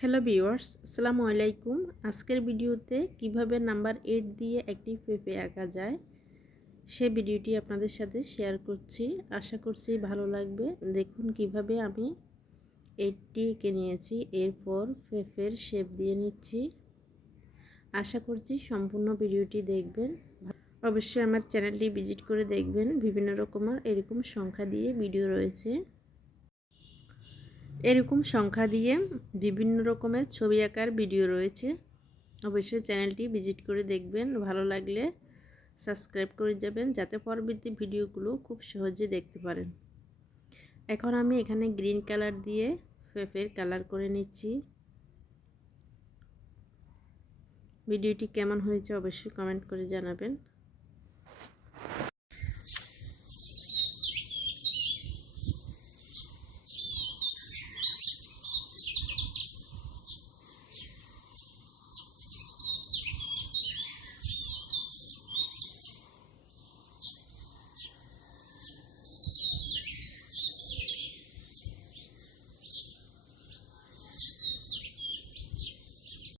Hello viewers, আসসালামু আলাইকুম। আজকের ভিডিওতে কিভাবে নাম্বার 8 দিয়ে একটি পেঁপে আঁকা যায় সেই ভিডিওটি আপনাদের সাথে শেয়ার করছি। আশা করছি ভালো লাগবে। দেখুন কিভাবে আমি 8টি এঁকে নিয়েছি। এরপর পেঁপের শেপ দিয়ে নিচ্ছি। আশা করছি সম্পূর্ণ ভিডিওটি দেখবেন। অবশ্যই আমার চ্যানেলটি ভিজিট করে দেখবেন। বিভিন্ন রকমের এরকম সংখ্যা দিয়ে ভিডিও রয়েছে। এরকম সংখ্যা দিয়ে বিভিন্ন রকমের ছবি আঁকার ভিডিও রয়েছে। অবশ্যই চ্যানেলটি ভিজিট করে দেখবেন। ভালো লাগলে সাবস্ক্রাইব করে যাবেন যাতে পরবর্তী ভিডিওগুলো খুব সহজে দেখতে পারেন। এখন আমি এখানে গ্রিন কালার দিয়ে পেঁপের কালার করে নিচ্ছি। ভিডিওটি কেমন হয়েছে অবশ্যই কমেন্ট করে জানাবেন।